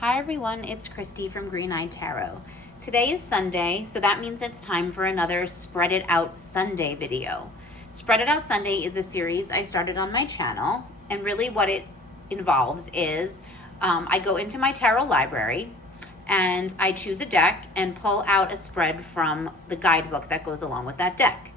Hi everyone, it's Christy from Green Eyed Tarot. Today is Sunday, so that means it's time for another Spread It Out Sunday video. Spread It Out Sunday is a series I started on my channel, and really what it involves is I go into my tarot library and I choose a deck and pull out a spread from the guidebook that goes along with that deck.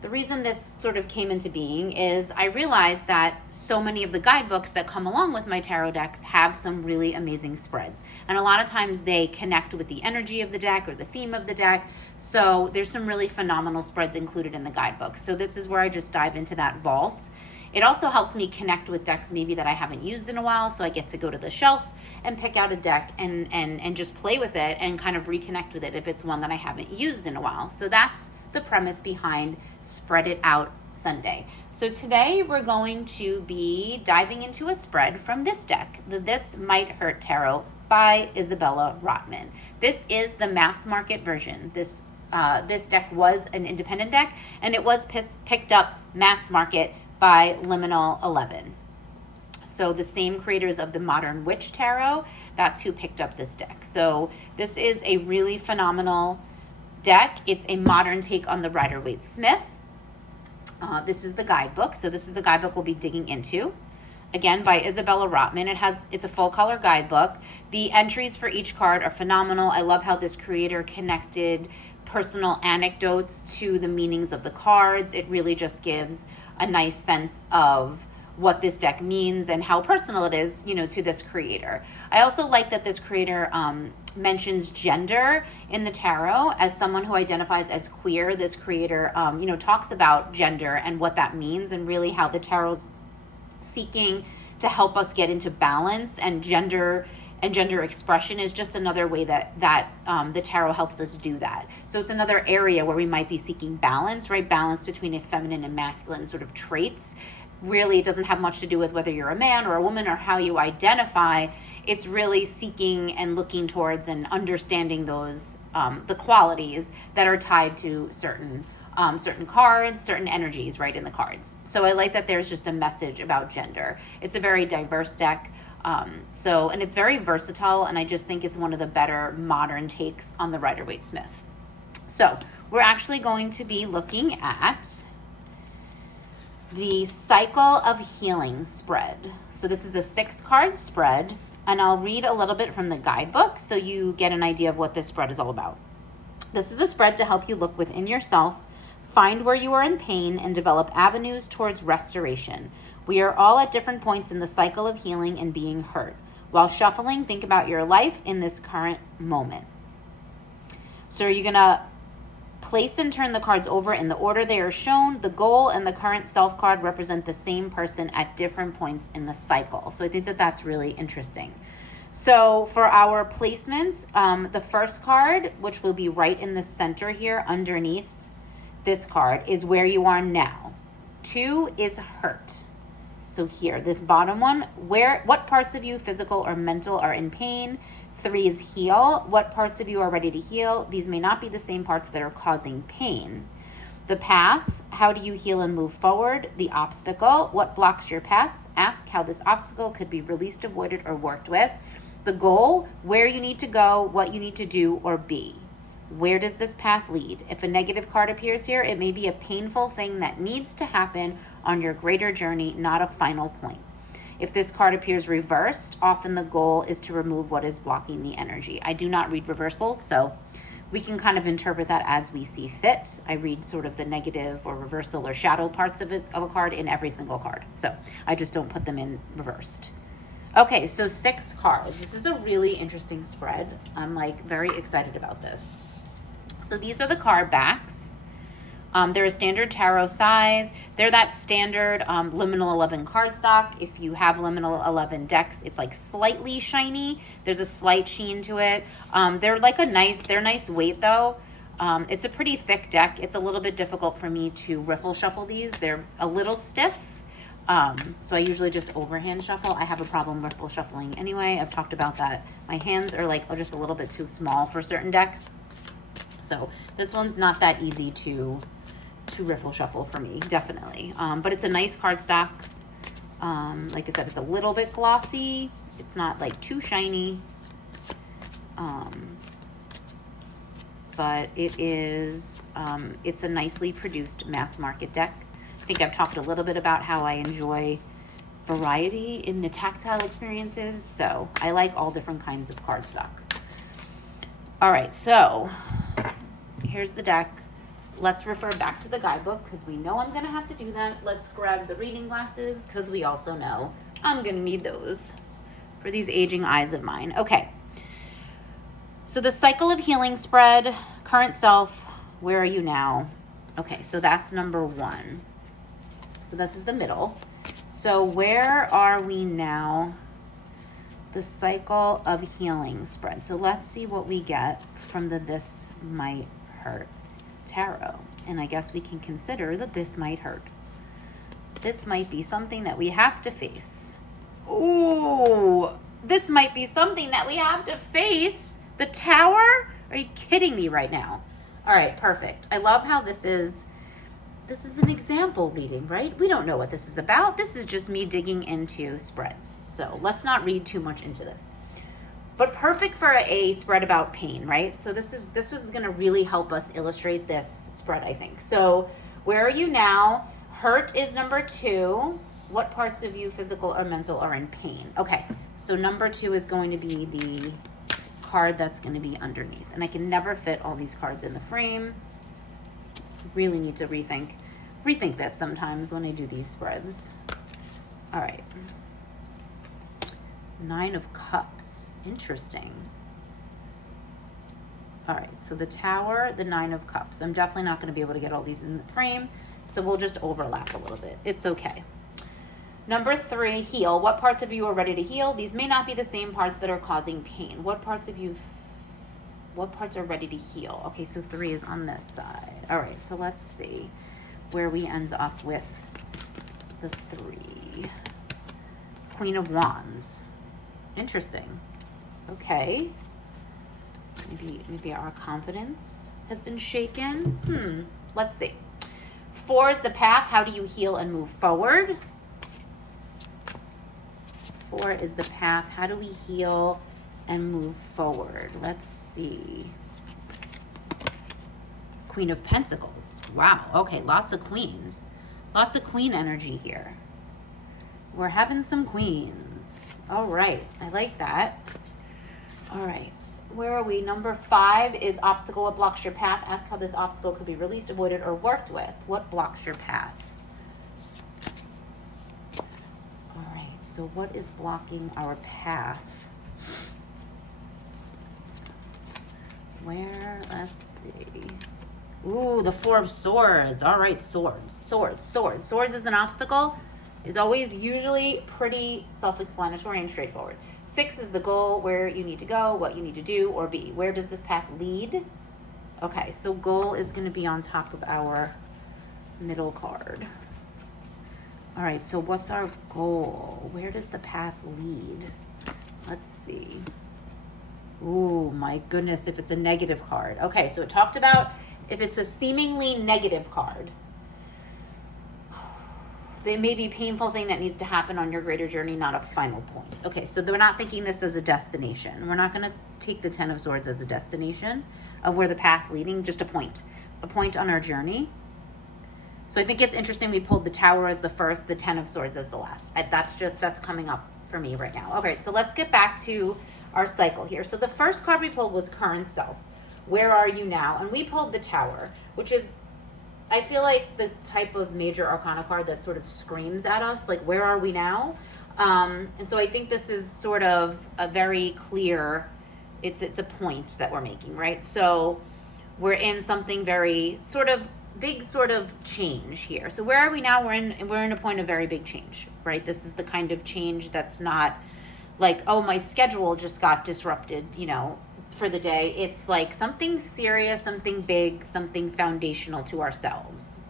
The reason this sort of came into being is I realized that so many of the guidebooks that come along with my tarot decks have some really amazing spreads. And a lot of times they connect with the energy of the deck or the theme of the deck. So there's some really phenomenal spreads included in the guidebook. So this is where I just dive into that vault. It also helps me connect with decks maybe that I haven't used in a while. So I get to go to the shelf and pick out a deck and just play with it and kind of reconnect with it if it's one that I haven't used in a while. So that's the premise behind Spread It Out Sunday. So today we're going to be diving into a spread from this deck, the This Might Hurt Tarot by Isabella Rottman. This is the mass market version. This deck was an independent deck, and it was picked up mass market by Liminal 11. So the same creators of the Modern Witch Tarot, that's who picked up this deck. So this is a really phenomenal deck. It's a modern take on the Rider-Waite-Smith. This is the guidebook. So this is the guidebook we'll be digging into. Again, by Isabella Rottman. It's a full color guidebook. The entries for each card are phenomenal. I love how this creator connected personal anecdotes to the meanings of the cards. It really just gives a nice sense of what this deck means and how personal it is, to this creator. I also like that this creator mentions gender in the tarot. As someone who identifies as queer, this creator, talks about gender and what that means, and really how the tarot's seeking to help us get into balance, and gender expression is just another way that the tarot helps us do that. So it's another area where we might be seeking balance, right? Balance between a feminine and masculine sort of traits. Really, it doesn't have much to do with whether you're a man or a woman or how you identify. It's really seeking and looking towards and understanding those the qualities that are tied to certain cards, certain energies, right, in the cards. So I like that there's just a message about gender. It's a very diverse deck, and it's very versatile, and I just think it's one of the better modern takes on the Rider-Waite-Smith. So we're actually going to be looking at the Cycle of Healing spread. So this is a 6-card spread, and I'll read a little bit from the guidebook so you get an idea of what this spread is all about. This is a spread to help you look within yourself, find where you are in pain, and develop avenues towards restoration. We are all at different points in the cycle of healing and being hurt. While shuffling, think about your life in this current moment. So you're going to place and turn the cards over in the order they are shown. The goal and the current self card represent the same person at different points in the cycle. So I think that that's really interesting. So for our placements, the first card, which will be right in the center here underneath this card, is where you are now. 2 is hurt. So here, this bottom one, what parts of you, physical or mental, are in pain? 3 is heal. What parts of you are ready to heal? These may not be the same parts that are causing pain. The path, how do you heal and move forward? The obstacle, what blocks your path? Ask how this obstacle could be released, avoided, or worked with. The goal, where you need to go, what you need to do or be. Where does this path lead? If a negative card appears here, it may be a painful thing that needs to happen on your greater journey, not a final point. If this card appears reversed, often the goal is to remove what is blocking the energy. I do not read reversals, so we can kind of interpret that as we see fit. I read sort of the negative or reversal or shadow parts of a card in every single card. So I just don't put them in reversed. Okay, so 6 cards. This is a really interesting spread. I'm very excited about this. So these are the card backs. They're a standard tarot size. They're that standard Liminal 11 cardstock. If you have Liminal 11 decks, it's slightly shiny. There's a slight sheen to it. They're nice weight though. It's a pretty thick deck. It's a little bit difficult for me to riffle shuffle these. They're a little stiff. So I usually just overhand shuffle. I have a problem riffle shuffling anyway. I've talked about that. My hands are just a little bit too small for certain decks. So this one's not that easy to riffle shuffle for me, definitely. But it's a nice cardstock. Like I said, it's a little bit glossy. It's not too shiny. But it is, it's a nicely produced mass market deck. I think I've talked a little bit about how I enjoy variety in the tactile experiences, so I like all different kinds of cardstock. All right, so here's the deck. Let's refer back to the guidebook because we know I'm gonna have to do that. Let's grab the reading glasses because we also know I'm gonna need those for these aging eyes of mine. Okay, so the cycle of healing spread, current self, where are you now? Okay, so that's number 1. So this is the middle. So where are we now? The cycle of healing spread. So let's see what we get from the This Might Hurt tarot. And I guess we can consider that this might hurt. This might be something that we have to face. Ooh, this might be something that we have to face. The Tower? Are you kidding me right now? All right, perfect. I love how this is an example reading, right? We don't know what this is about. This is just me digging into spreads. So let's not read too much into this. But perfect for a spread about pain, right? So this was going to really help us illustrate this spread, I think. So where are you now? Hurt is number 2. What parts of you, physical or mental, are in pain? Okay, so number 2 is going to be the card that's going to be underneath. And I can never fit all these cards in the frame. Really need to rethink this sometimes when I do these spreads. All right. 9 of Cups. Interesting. All right, so the Tower, the 9 of Cups. I'm definitely not going to be able to get all these in the frame, so we'll just overlap a little bit. It's okay. Number 3, heal. What parts of you are ready to heal? These may not be the same parts that are causing pain. What parts are ready to heal? Okay, so 3 is on this side. All right, so let's see where we end up with the 3. Queen of Wands. Interesting. Okay. Maybe our confidence has been shaken. Let's see. 4 is the path. How do you heal and move forward? 4 is the path. How do we heal and move forward? Let's see. Queen of Pentacles. Wow. Okay, lots of queens. Lots of queen energy here. We're having some queens. All right. I like that. All right. Where are we? Number 5 is obstacle. What blocks your path? Ask how this obstacle could be released, avoided, or worked with. What blocks your path? All right. So what is blocking our path? Where? Let's see. Ooh, the 4 of Swords. All right, swords. Swords is an obstacle. It's always usually pretty self-explanatory and straightforward. 6 is the goal, where you need to go, what you need to do or be. Where does this path lead? Okay, so goal is going to be on top of our middle card. All right, so what's our goal? Where does the path lead? Let's see. Ooh, my goodness, if it's a negative card. Okay, so it talked about if it's a seemingly negative card. There may be a painful thing that needs to happen on your greater journey, not a final point. Okay, so we're not thinking this as a destination. We're not going to take the 10 of Swords as a destination of where the path leading, just a point on our journey. So I think it's interesting we pulled the Tower as the first, the 10 of Swords as the last. That's coming up for me right now. Okay, so let's get back to our cycle here. So the first card we pulled was Current Self. Where are you now? And we pulled the Tower, which is, I feel like, the type of major arcana card that sort of screams at us, like, where are we now? And so I think this is sort of a very clear, it's a point that we're making, right? So we're in something very sort of big sort of change here. So where are we now? We're in a point of very big change, right? This is the kind of change that's not like, oh, my schedule just got disrupted, for the day. It's like something serious, something big, something foundational to ourselves.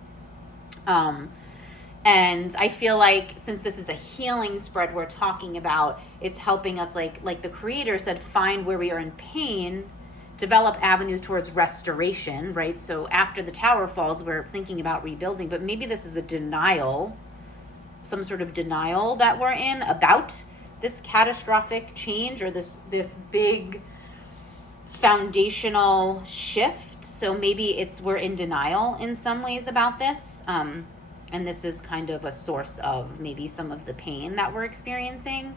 And I feel like since this is a healing spread we're talking about, it's helping us, like the creator said, find where we are in pain, develop avenues towards restoration, right? So after the Tower falls, we're thinking about rebuilding, but maybe this is a denial, some sort of denial that we're in about this catastrophic change or this big foundational shift. So maybe we're in denial in some ways about this. And this is kind of a source of maybe some of the pain that we're experiencing.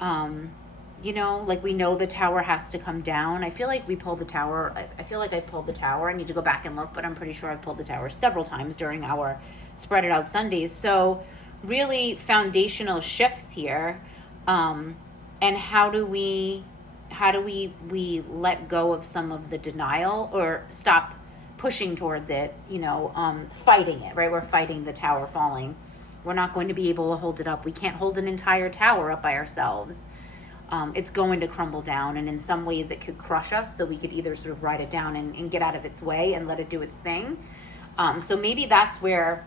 Like we know the tower has to come down. I feel like we pulled the tower. I feel like I pulled the tower. I need to go back and look, but I'm pretty sure I've pulled the tower several times during our Spread It Out Sundays. So really foundational shifts here. And how do we let go of some of the denial or stop pushing towards it, fighting it, right? We're fighting the tower falling. We're not going to be able to hold it up. We can't hold an entire tower up by ourselves. It's going to crumble down, and in some ways it could crush us, so we could either sort of ride it down and get out of its way and let it do its thing. So maybe that's where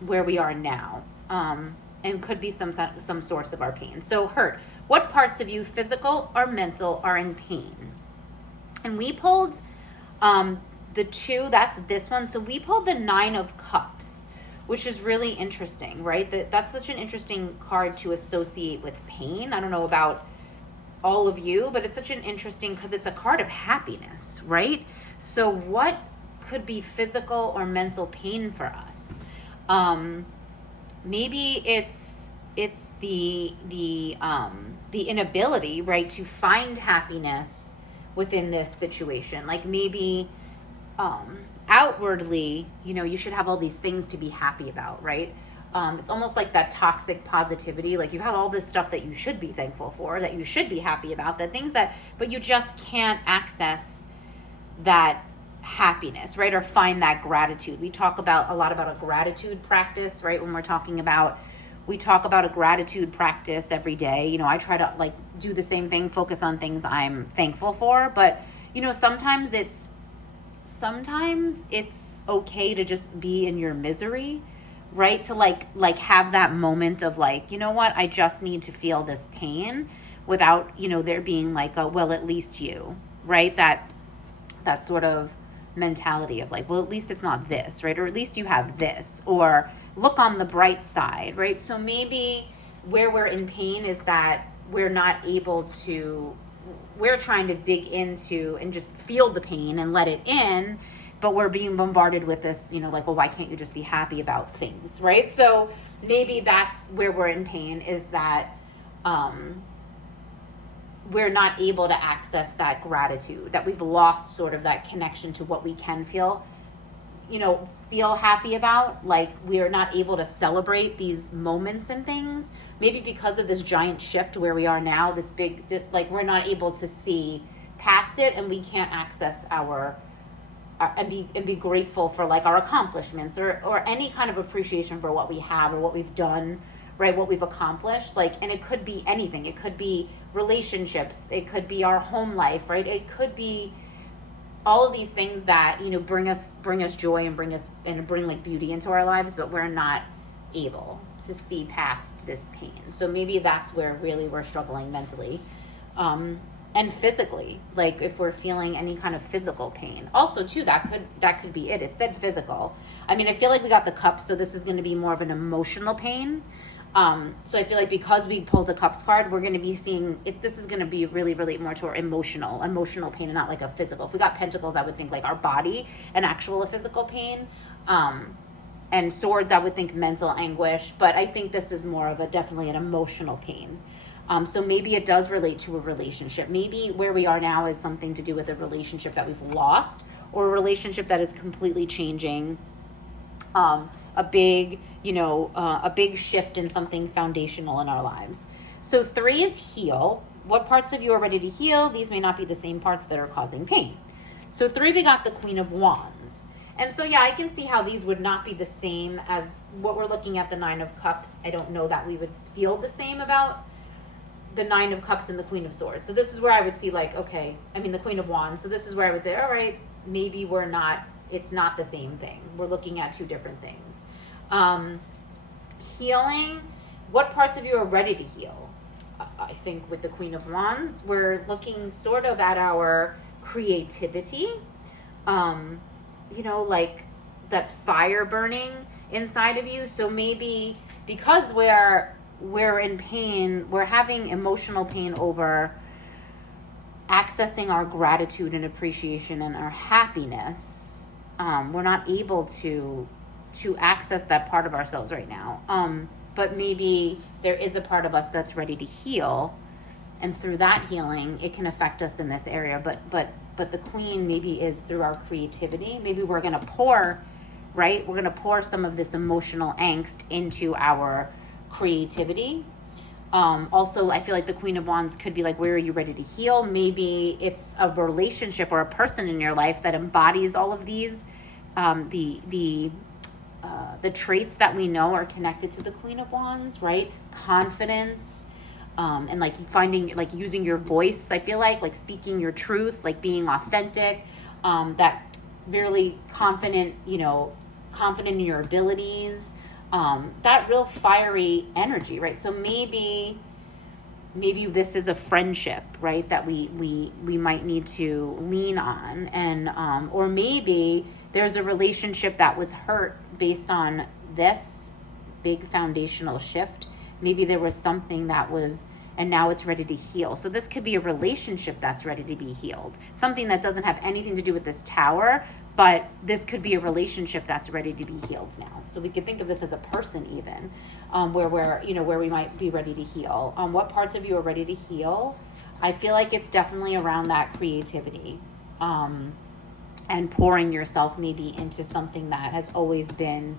we are now, and could be some source of our pain. So hurt. What parts of you, physical or mental, are in pain? And we pulled the 2, that's this one. So we pulled the 9 of Cups, which is really interesting, right? That's such an interesting card to associate with pain. I don't know about all of you, but it's such an interesting, because it's a card of happiness, right? So what could be physical or mental pain for us? Maybe it's the inability, right, to find happiness within this situation. Like maybe outwardly, you should have all these things to be happy about, right? It's almost like that toxic positivity. Like you have all this stuff that you should be thankful for, that you should be happy about, but you just can't access that happiness, right? Or find that gratitude. We talk a lot about a gratitude practice, right? When we talk about a gratitude practice every day. I try to do the same thing, focus on things I'm thankful for, but sometimes it's okay to just be in your misery, right? To have that moment of I just need to feel this pain without, there being well, at least you, right? That sort of mentality of well, at least it's not this, right? Or at least you have this, or look on the bright side, right? So maybe where we're in pain is that we're trying to dig into and just feel the pain and let it in, but we're being bombarded with this, well, why can't you just be happy about things, right? So maybe that's where we're in pain, is that we're not able to access that gratitude, that we've lost sort of that connection to what we can feel happy about. We are not able to celebrate these moments and things, maybe because of this giant shift where we are now, this big, we're not able to see past it, and we can't access and be grateful for our accomplishments or any kind of appreciation for what we have or what we've done, right? What we've accomplished, and it could be anything. It could be relationships. It could be our home life, right? It could be all of these things that, bring us joy and bring beauty into our lives, but we're not able to see past this pain. So maybe that's where really we're struggling mentally. And physically, if we're feeling any kind of physical pain. Also, too, that could be it. It said physical. I mean, I feel like we got the Cups, so this is going to be more of an emotional pain. So I feel like because we pulled a Cups card, we're going to be seeing, this is going to be really, really more to our emotional pain and not a physical. If we got Pentacles, I would think our body and actual physical pain. And Swords, I would think mental anguish. But I think this is more of definitely an emotional pain. So maybe it does relate to a relationship. Maybe where we are now is something to do with a relationship that we've lost, or a relationship that is completely changing. A big shift in something foundational in our lives. So 3 is heal. What parts of you are ready to heal? These may not be the same parts that are causing pain. So 3, we got the Queen of Wands. And so, yeah, I can see how these would not be the same as what we're looking at, the 9 of Cups. I don't know that we would feel the same about the 9 of Cups and the Queen of Swords. So this is where I would see the Queen of Wands. So this is where I would say, all right, maybe it's not the same thing. We're looking at 2 different things. Healing, what parts of you are ready to heal? I think with the Queen of Wands, we're looking sort of at our creativity, that fire burning inside of you. So maybe because we're in pain, we're having emotional pain over accessing our gratitude and appreciation and our happiness, we're not able to access that part of ourselves right now. But maybe there is a part of us that's ready to heal, and through that healing, it can affect us in this area. But the queen maybe is through our creativity. Maybe we're gonna pour, right? We're gonna pour some of this emotional angst into our creativity. Also, I feel like the Queen of Wands could be like, where are you ready to heal? Maybe it's a relationship or a person in your life that embodies all of these. The traits that we know are connected to the Queen of Wands, right? Confidence, and like finding, like using your voice. I feel like speaking your truth, like being authentic, that really confident, confident in your abilities. That real fiery energy, right? So maybe this is a friendship, right, that we might need to lean on, and or maybe there's a relationship that was hurt based on this big foundational shift. Maybe there was something that was, and now it's ready to heal. So this could be a relationship that's ready to be healed. Something that doesn't have anything to do with this tower, but this could be a relationship that's ready to be healed now. So we could think of this as a person even, where we might be ready to heal. What parts of you are ready to heal? I feel like it's definitely around that creativity, and pouring yourself maybe into something that has always been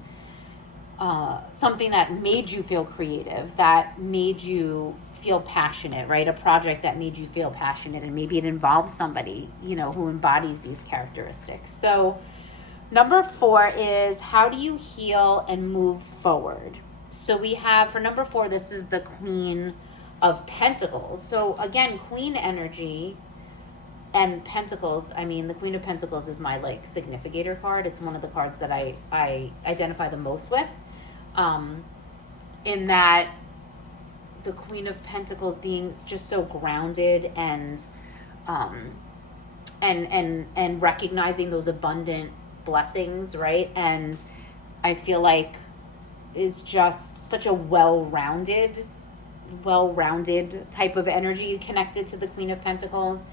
something that made you feel creative, that made you feel passionate, right? A project that made you feel passionate, and maybe it involves somebody, who embodies these characteristics. So number 4 is, how do you heal and move forward? So we have, for number 4, this is the Queen of Pentacles. So again, Queen energy and Pentacles. I mean, the Queen of Pentacles is my significator card. It's one of the cards that I identify the most with. In that, the Queen of Pentacles being just so grounded and recognizing those abundant blessings, right? And I feel like is just such a well-rounded type of energy connected to the Queen of Pentacles.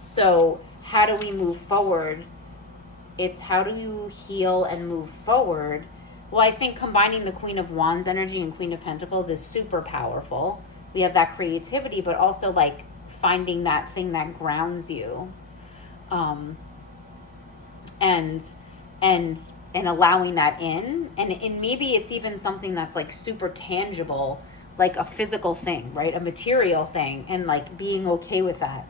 So how do we move forward? It's how do you heal and move forward? Well, I think combining the Queen of Wands energy and Queen of Pentacles is super powerful. We have that creativity, but also finding that thing that grounds you, and allowing that in, and maybe it's even something that's super tangible, like a physical thing, right? A material thing, and being okay with that,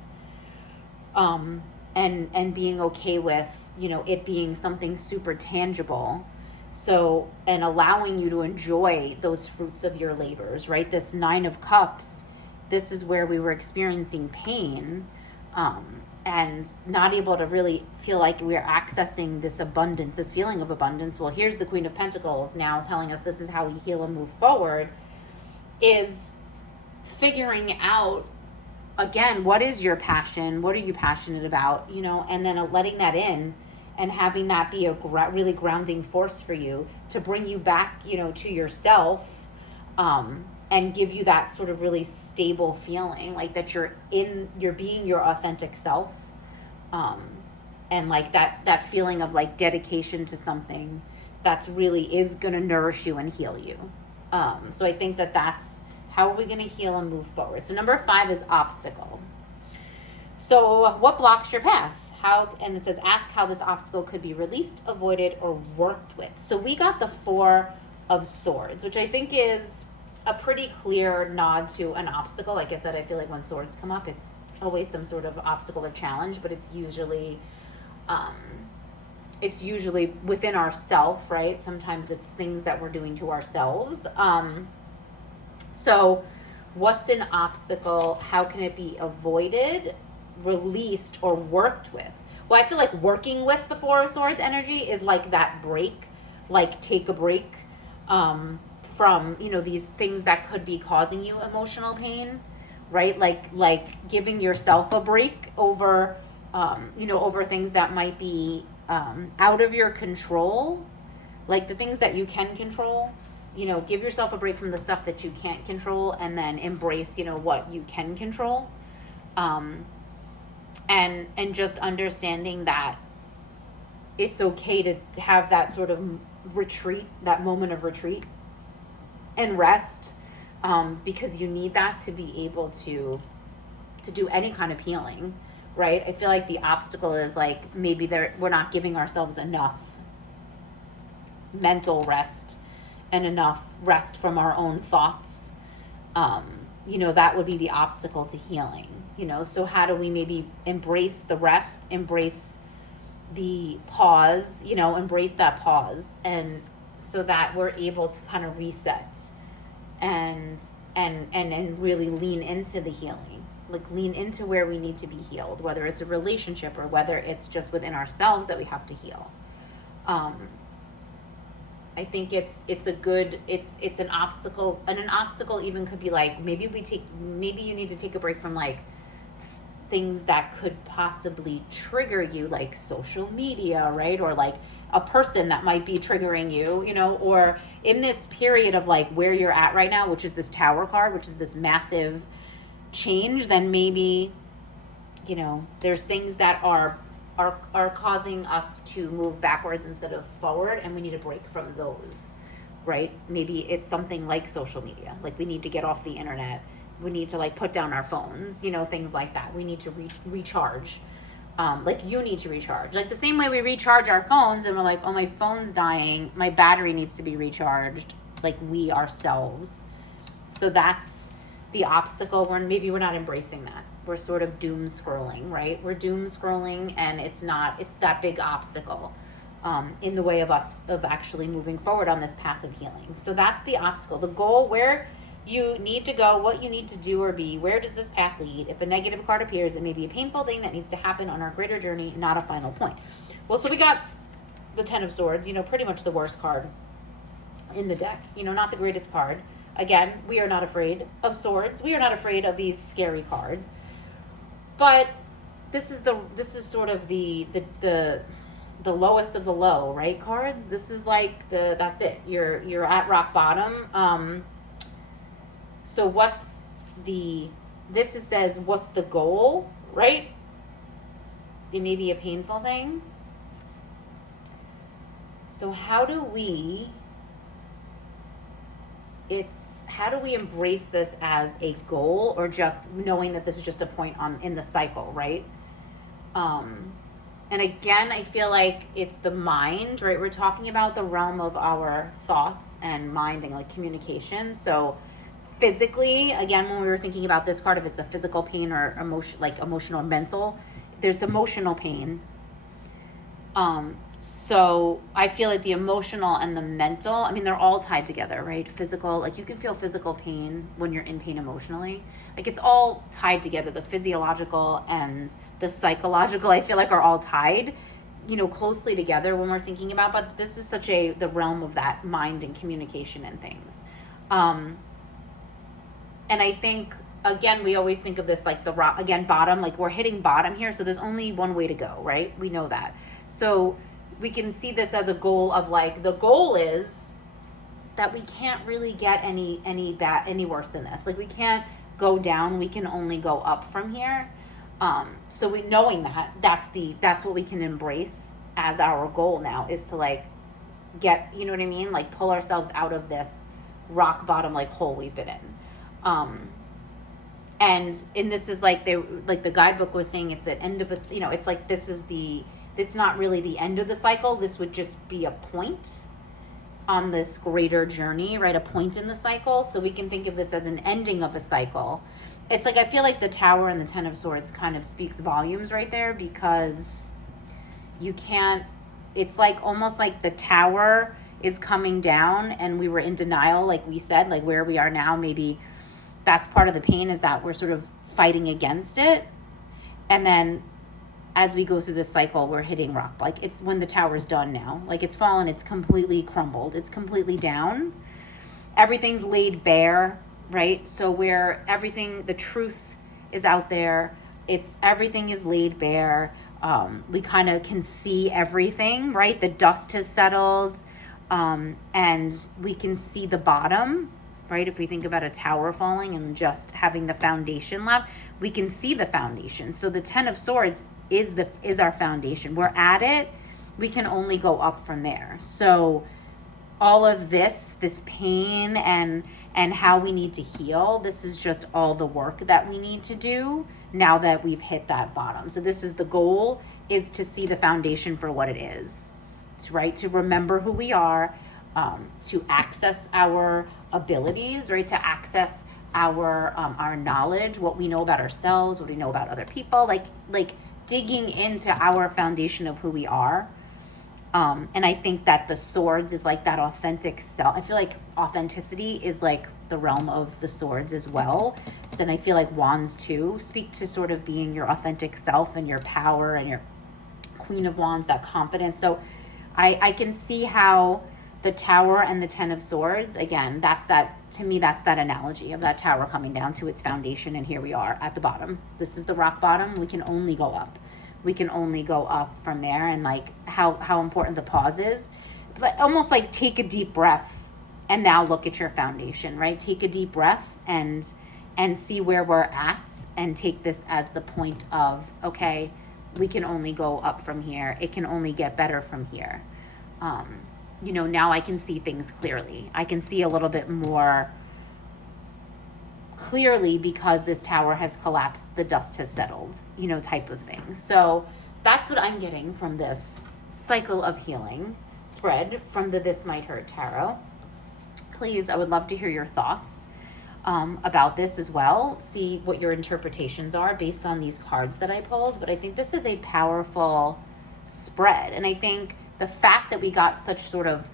and being okay with it being something super tangible. So, and allowing you to enjoy those fruits of your labors, right? This 9 of Cups, this is where we were experiencing pain, and not able to really feel like we're accessing this abundance, this feeling of abundance. Well, here's the Queen of Pentacles now telling us this is how we heal and move forward, is figuring out, again, what is your passion? What are you passionate about? And then letting that in, and having that be a really grounding force for you to bring you back, to yourself, and give you that sort of really stable feeling, that you're being your authentic self, and that feeling of dedication to something that's really is going to nourish you and heal you. So I think that's how are we going to heal and move forward. So number 5 is obstacle. So what blocks your path? And it says, ask how this obstacle could be released, avoided, or worked with. So we got the 4 of Swords, which I think is a pretty clear nod to an obstacle. Like I said, I feel like when swords come up, it's always some sort of obstacle or challenge, but it's usually within ourself, right? Sometimes it's things that we're doing to ourselves. So what's an obstacle? How can it be avoided, released, or worked with? Well, I feel like working with the 4 of Swords energy is that break, take a break from these things that could be causing you emotional pain, right? Like giving yourself a break over over things that might be out of your control, like the things that you can control. Give yourself a break from the stuff that you can't control, and then embrace what you can control. and just understanding that it's okay to have that sort of retreat, that moment of retreat and rest, because you need that to be able to do any kind of healing, right? I feel like the obstacle is like maybe we're not giving ourselves enough mental rest and enough rest from our own thoughts. That would be the obstacle to healing, so how do we maybe embrace the rest, embrace the pause, embrace that pause, and so that we're able to kind of reset and really lean into the healing, like lean into where we need to be healed, whether it's a relationship or whether it's just within ourselves that we have to heal. I think it's an obstacle, and an obstacle even could be like maybe you need to take a break from like things that could possibly trigger you, like social media, right? Or like a person that might be triggering you, or in this period of like where you're at right now, which is this Tower card, which is this massive change, then maybe, there's things that are causing us to move backwards instead of forward, and we need a break from those, right? Maybe it's something like social media, like we need to get off the internet, we need to like put down our phones, things like that. We need to recharge, like you need to recharge, like the same way we recharge our phones and we're like, oh, my phone's dying, my battery needs to be recharged, like we ourselves. So that's the obstacle, where maybe we're not embracing that. We're sort of doom scrolling, right? We're doom scrolling, and it's that big obstacle in the way of us, of actually moving forward on this path of healing. So that's the obstacle, the goal, where you need to go, what you need to do or be, where does this path lead? If a negative card appears, it may be a painful thing that needs to happen on our greater journey, not a final point. Well, so we got the Ten of Swords, pretty much the worst card in the deck, not the greatest card. Again, we are not afraid of swords. We are not afraid of these scary cards. But this is sort of the lowest of the low, right? Cards. This is like that's it. You're at rock bottom. So says what's the goal, right? It may be a painful thing. So how do we embrace this as a goal, or just knowing that this is just a point in the cycle, right? And again, I feel like it's the mind, right? We're talking about the realm of our thoughts and mind and like communication. So physically, again, when we were thinking about this card, if it's a physical pain or emotional, mental, there's emotional pain. So I feel like the emotional and the mental, they're all tied together, right? Physical, like you can feel physical pain when you're in pain emotionally. Like it's all tied together. The physiological and the psychological, I feel like, are all tied, closely together when we're thinking about, but this is the realm of that mind and communication and things. And I think, again, we always think of this like the rock, again, bottom, like we're hitting bottom here. So there's only one way to go, right? We know that. So we can see this as a goal of like, the goal is that we can't really get any worse than this. Like we can't go down, we can only go up from here. So knowing that's what we can embrace as our goal now, is to like get, you know what I mean? Like pull ourselves out of this rock bottom, like hole we've been in. And this is like the guidebook was saying, it's at end of it's like it's not really the end of the cycle. This would just be a point on this greater journey, right? A point in the cycle. So we can think of this as an ending of a cycle. It's like, I feel like the Tower and the Ten of Swords kind of speaks volumes right there, because it's like almost like the Tower is coming down and we were in denial, like we said, like where we are now, maybe that's part of the pain, is that we're sort of fighting against it. And then as we go through this cycle, we're hitting rock. Like it's when the tower's done now, like it's fallen, it's completely crumbled, it's completely down. Everything's laid bare, right? So where the truth is out there, everything is laid bare. We kind of can see everything, right? The dust has settled, and we can see the bottom. right? If we think about a tower falling and just having the foundation left, we can see the foundation. So the Ten of Swords is our foundation. We're at it. We can only go up from there. So all of this pain and how we need to heal, this is just all the work that we need to do now that we've hit that bottom. So this is the goal, is to see the foundation for what it is. It's right to remember who we are, to access our abilities, right? To access our knowledge, what we know about ourselves, what we know about other people, like digging into our foundation of who we are. And I think that the swords is like that authentic self. I feel like authenticity is like the realm of the swords as well. So, and I feel like wands too speak to sort of being your authentic self and your power and your Queen of Wands, that confidence. So I can see how the Tower and the Ten of Swords, again, to me, that's that analogy of that tower coming down to its foundation. And here we are at the bottom. This is the rock bottom. We can only go up. We can only go up from there. And like how important the pause is. But almost like take a deep breath and now look at your foundation, right? Take a deep breath and see where we're at, and take this as the point of, okay, we can only go up from here. It can only get better from here. Now I can see things clearly. I can see a little bit more clearly because this tower has collapsed, the dust has settled, type of thing. So that's what I'm getting from this cycle of healing spread from the This Might Hurt Tarot. Please, I would love to hear your thoughts about this as well. See what your interpretations are based on these cards that I pulled. But I think this is a powerful spread. And I think the fact that we got such sort of,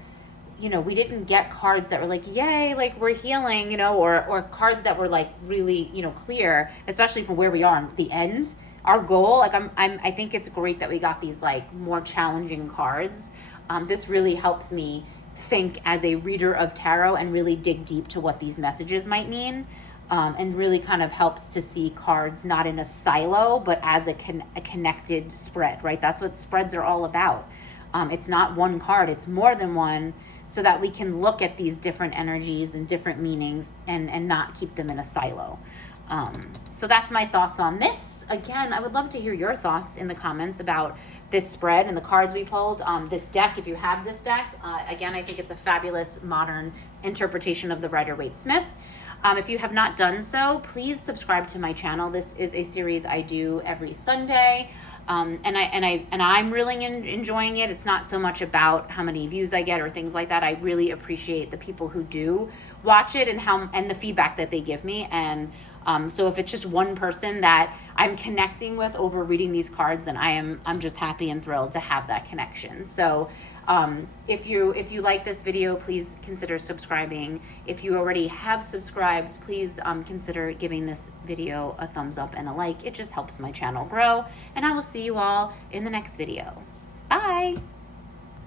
we didn't get cards that were like, yay, like we're healing, or cards that were like really, clear, especially from where we are at the end. Our goal, like I think it's great that we got these like more challenging cards. This really helps me think as a reader of tarot and really dig deep to what these messages might mean. And really kind of helps to see cards not in a silo, but as a connected spread, right? That's what spreads are all about. It's not one card, it's more than one, so that we can look at these different energies and different meanings and not keep them in a silo. So that's my thoughts on this. Again, I would love to hear your thoughts in the comments about this spread and the cards we pulled. This deck, if you have this deck, again, I think it's a fabulous modern interpretation of the Rider-Waite-Smith. If you have not done so, please subscribe to my channel. This is a series I do every Sunday. And I'm really enjoying it. It's not so much about how many views I get or things like that. I really appreciate the people who do watch it and the feedback that they give me. And so if it's just one person that I'm connecting with over reading these cards, then I'm just happy and thrilled to have that connection. So if you like this video, please consider subscribing. If you already have subscribed, please consider giving this video a thumbs up and a like. It just helps my channel grow. And I will see you all in the next video. Bye.